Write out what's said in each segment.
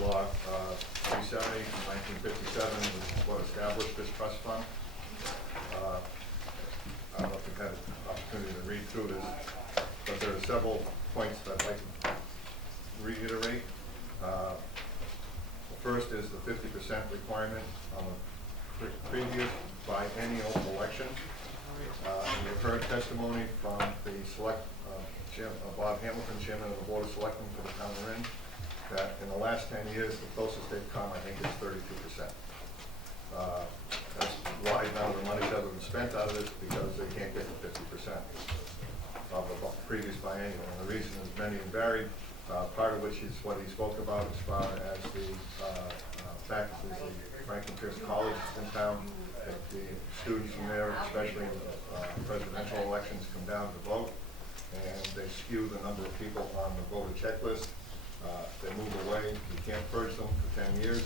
Law 370 from 1957 was what established this trust fund. I don't know if you've had an opportunity to read through this, but there are several points that I'd like to reiterate. The first is the 50% requirement on the previous biennial election. We've heard testimony from the Bob Hamilton, Chairman of the Board of Selectmen for the town of Ringe, that in the last 10 years, the closest they've come, I think, is 32%. That's why now the money's ever been spent out of this, because they can't get the 50% of the previous biennial. And the reason is many and varied, part of which is what he spoke about as far as the fact that the Franklin Pierce College in town, that the students from there, especially in presidential elections, come down to vote, and they skew the number of people on the voter checklist. They move away. You can't purge them for 10 years,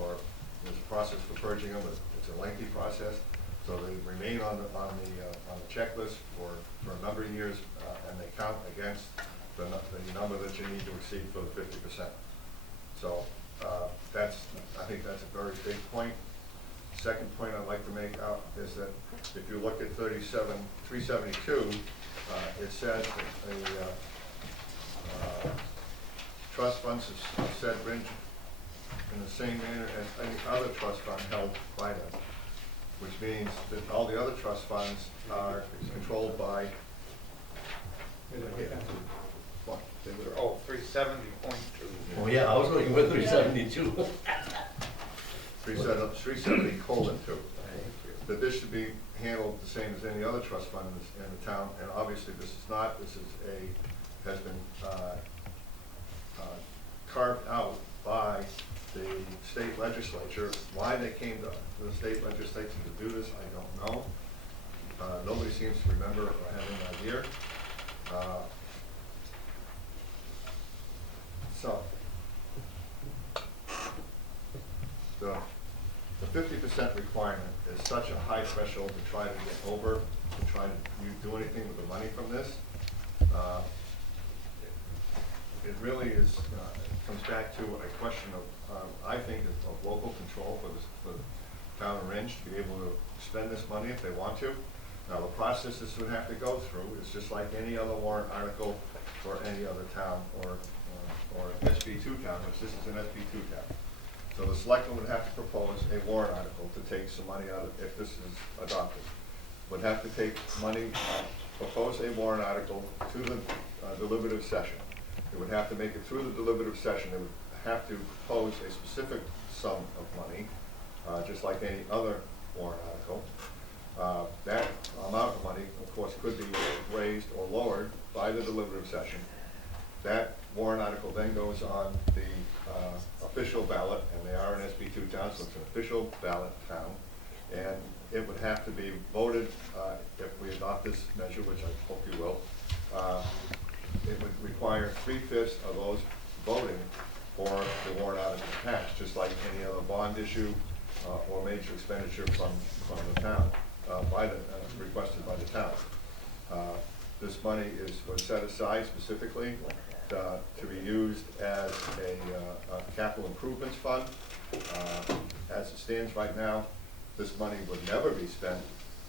or there's a process for purging them, but it's a lengthy process. So they remain on the checklist for a number of years, and they count against the number that you need to exceed for the 50%. So I think that's a very big point. Second point I'd like to make out is that if you look at 372, it says that the trust funds are said Ringe in the same manner as any other trust fund held by them, which means that all the other trust funds are controlled by. Oh, 370.2. Oh yeah, I was looking for 372. 370:2. That this should be handled the same as any other trust fund in the town, and obviously this is not. This is has been carved out by the state legislature. Why they came to the state legislature to do this, I don't know. Nobody seems to remember or have any idea. So the 50% requirement is such a high threshold to try to get over, to try to do anything with the money from this. It really is, comes back to a question of, I think, of local control for the town of Ringe to be able to spend this money if they want to. Now, the process this would have to go through is just like any other warrant article for any other town or SB2 town, which this is an SB2 town. So the selectmen would have to propose a warrant article to take some money out of, if this is adopted. Would have to take money, propose a warrant article to the deliberative session. It would have to make it through the deliberative session. It would have to propose a specific sum of money, just like any other warrant article. That amount of money, of course, could be raised or lowered by the deliberative session. That warrant article then goes on the official ballot, and they are an SB2 town, so it's an official ballot town. And it would have to be voted, if we adopt this measure, which I hope you will. It would require 3/5 of those voting for the warrant article to pass, just like any other bond issue or major expenditure from the town, requested by the town. This money was set aside specifically to be used as a capital improvements fund. As it stands right now, this money would never be spent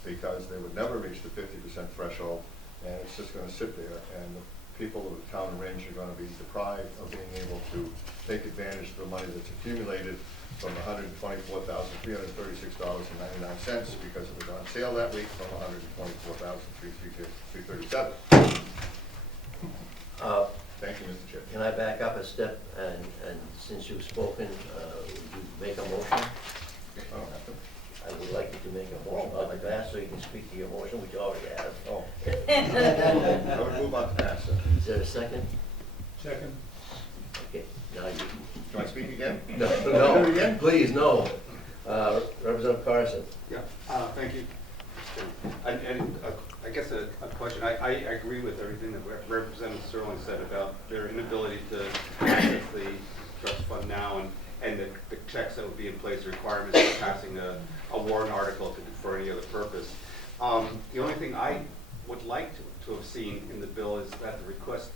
because they would never reach the 50% threshold, and it's just going to sit there, and the people of the town of Ringe are going to be deprived of being able to take advantage of the money that's accumulated from $124,336.99 because it was on sale that week from $124,337. Thank you, Mr. Chair. Can I back up a step, and since you've spoken, would you make a motion? I would like you to make a motion on the pass so you can speak to your motion, which you already have. Oh. I would move on to pass, sir. Is there a second? Second. Okay, now you. Do I speak again? No, Do it again? please, no. Representative Carson. Yeah, thank you. And I guess a question. I agree with everything that Representative Sterling said about their inability to access the trust fund now, and the checks that would be in place, the requirements for passing a warrant article for any other purpose. The only thing I would like to have seen in the bill is that the request